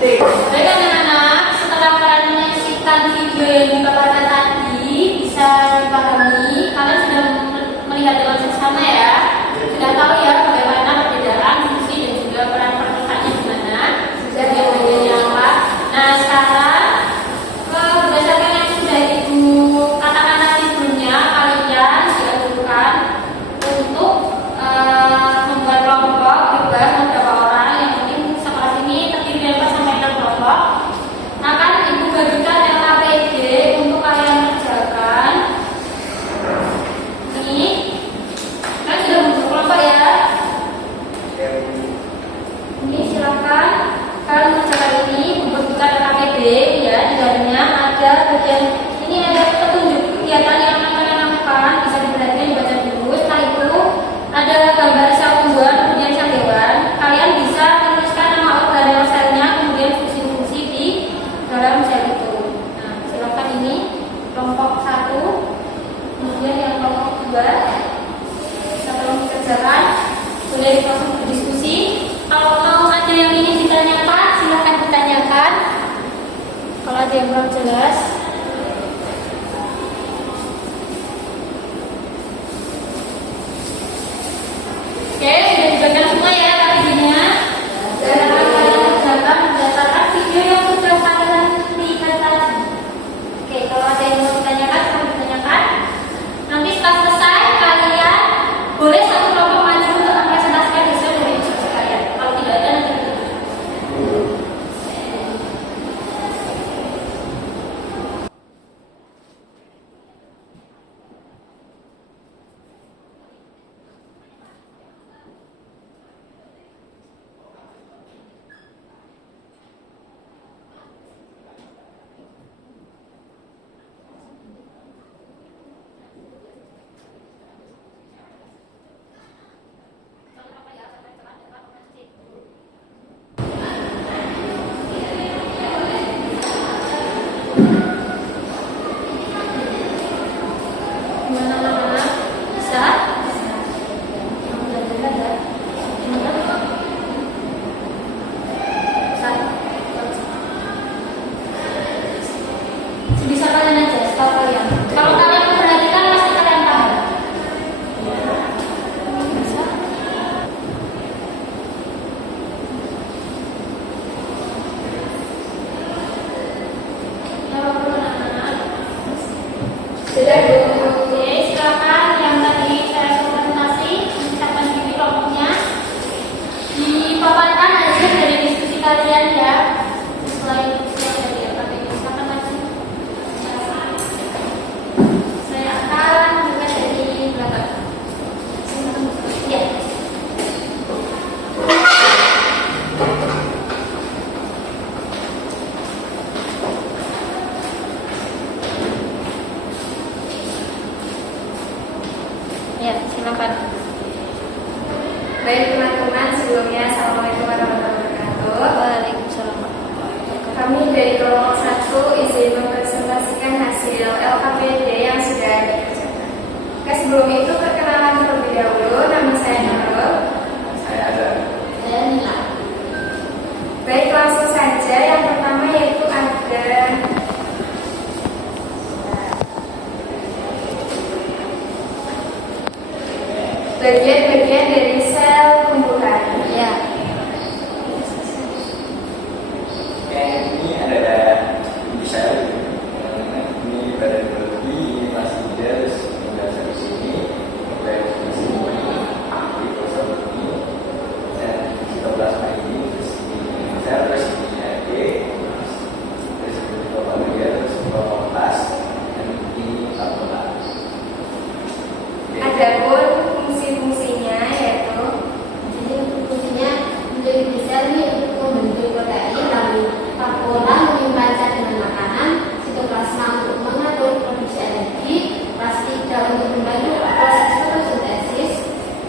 Baik anak-anak, setelah kalian menyaksikan video yang dipaparkan tadi, bisa dipahami, kalian sudah melihat dengan seksama ya, sudah tahu ya bagaimana perbedaan fungsi dan juga peran pertukarannya gimana, bagian-bagiannya apa. Nah sekarang berdasarkan yang sudah ibu katakan tadi sebelumnya, kalian dianjurkan untuk membuat kelompok bebas beberapa orang yang mungkin sekelas ini terdiri dari 4 sampai 6 kelompok. Akan ibu bagikan LKPD untuk kalian kerjakan. Ini kalian sudah membentuk kelompok ya. Ini silakan kalian mengerjakan ini, membuatkan LKPD ya. Di dalamnya ada bagian ini, ada petunjuk kegiatan yang akan kalian lakukan, bisa diperhatikan dibaca dulu. Setelah itu ada gambar sel tumbuhan, kemudian sel hewan. Kalian bisa menuliskan nama organel selnya, kemudian fungsi-fungsi di dalam sel itu. Nah, silakan ini kelompok 1, kemudian yang kelompok 2 bisa tolong dikerjakan. Boleh langsung berdiskusi. Kalau mau ada yang ingin ditanyakan, silakan ditanyakan. Kalau ada yang belum jelas. Oke, sudah dibaca semua ya videonya. Dan akan kalian kerjakan berdasarkan video yang sudah kalian Bisa kalian aja, setahu kalian. Kalau kalian perhatikan pasti kalian paham. Bisa? Jawab dulu anak-anak. Sudah Bu. Oke, silakan yang tadi saya suruh presentasi, siapkan diri kelompoknya. Dipaparkan hasil dari diskusi kalian ya. Sesuai dari LKPD. Silakan maju. Saya akan buka dari belakang. Ya. Ya, silakan. Baik teman-teman, sebelumnya Assalamualaikum warahmatullahi wabarakatuh. Waalaikumsalam. Kami dari kelompok 1 izin mempresentasikan hasil LKPD yang sudah dikerjakan. Oke, sebelum itu perkenalan terlebih dahulu. Nama saya Nurul. Saya ada. Saya Nila. Baik, langsung saja. Yang pertama yaitu ada bagian-bagian dari sel tumbuhan. Ya. Oke, ini ada bisa ini badan biologi, ini masih terus menjelaskan di sini, kemudian di sini di proses ini dan sitoplasma ini terus ini sel terus ini RG terus ini mitochondria terus kloroplas dan ini vakuola. Adapun fungsi-fungsinya yaitu Jadi fungsinya menjadi sel ini untuk membentuk protein, lalu vakuola menyimpan zat dengan makanan, sitoplasma untuk mengatur produksi energi, plastida untuk membantu proses fotosintesis,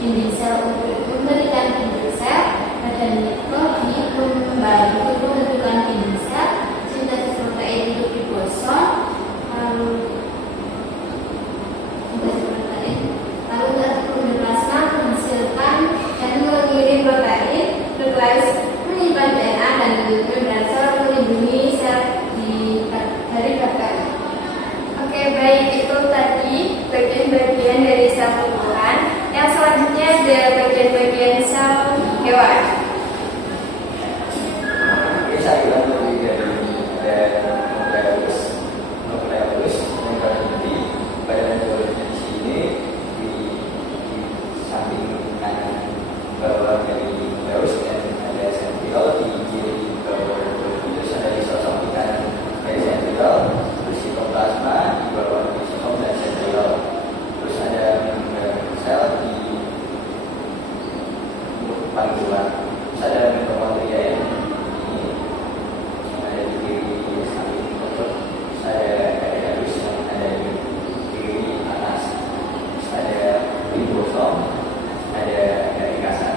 dinding sel untuk memberikan bentuk sel, badan mikrobi membantu pembentukan dinding sel, sintesis protein untuk ribosom, lalu plasma menghasilkan dan mengirim protein, nukleus menyimpan DNA dan membran sel melindungi sel dari bakteri. Oke, baik, itu tadi bagian-bagian dari sel tumbuhan. Yang selanjutnya ada bagian-bagian sel hewan. Oke, saya bilang lebih dari nukleus yang berarti badan biologi di sini di samping kanan bawah dari nukleus dan ada sentriol di kiri bawah terus ada lisosom di kanan dari sentriol terus sitoplasma di bawah lisosom dan sentriol terus ada sel di paling luar terus ada mitokondria yang ini ada di kiri samping terus ada harus yang ada di kiri atas terus ada ribosom ada dari kasar.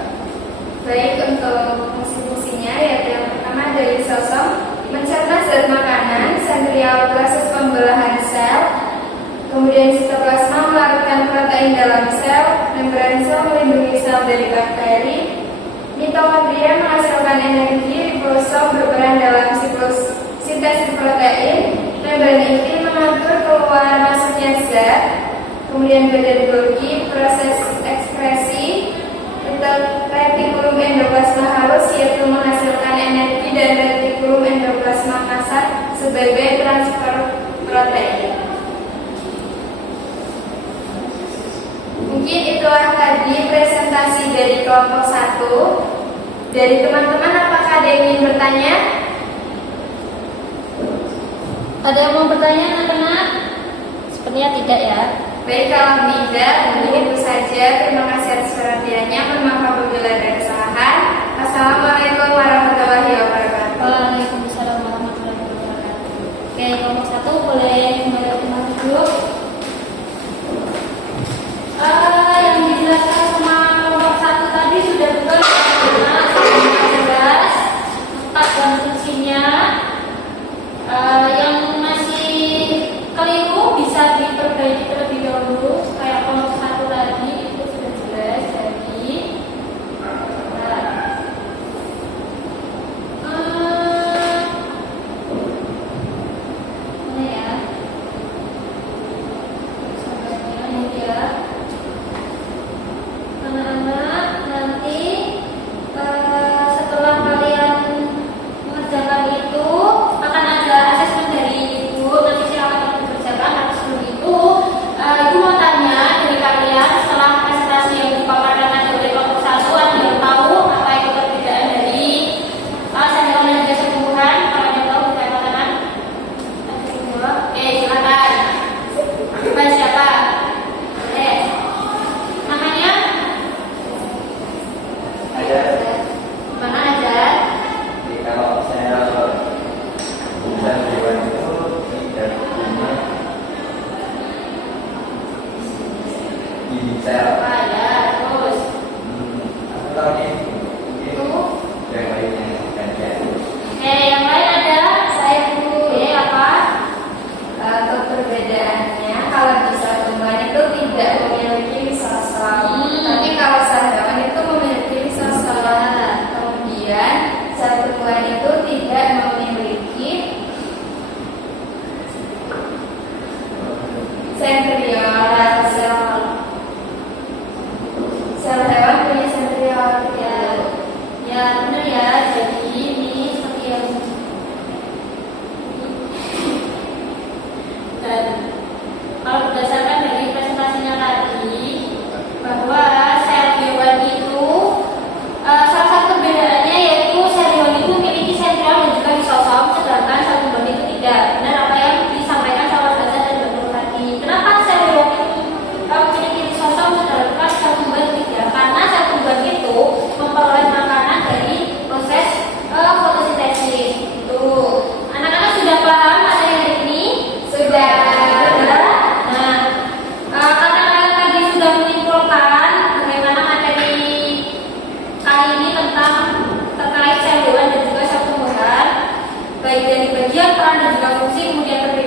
Baik, untuk fungsi-fungsinya yaitu yang pertama dari lisosom mencerna zat makanan, sentriol proses pembelahan sel, kemudian sitoplasma melarutkan protein dalam sel, membran sel melindungi sel dari bakteri, mitokondria menghasilkan energi, ribosom berperan dalam siklus sintesis protein, membran inti mengatur keluar masuknya zat, kemudian badan biologi proses ekskresi, retikulum endoplasma halus yaitu menghasilkan energi dan retikulum endoplasma kasar sebagai transfer protein. Mungkin itulah tadi presentasi dari kelompok 1. Dari teman-teman apakah ada yang ingin bertanya? Ada yang mau bertanya anak-anak? Sepertinya tidak ya. Baik, kalau tidak, mungkin itu saja. Terima kasih atas perhatiannya. Mohon maaf apabila ada kesalahan. Assalamualaikum warahmatullahi wabarakatuh. Waalaikumsalam warahmatullahi wabarakatuh. Oke, kelompok 1 boleh kembali ke tempat duduk. Yang dijelaskan sama kelompok 1 tadi sudah betul ya, sudah jelas letak dan fungsinya. Yang masih keliru bisa diperbaiki terlebih dahulu. Kayak kelompok 1 tadi itu sudah jelas jadi. Mana ya? peran dan juga fungsi, kemudian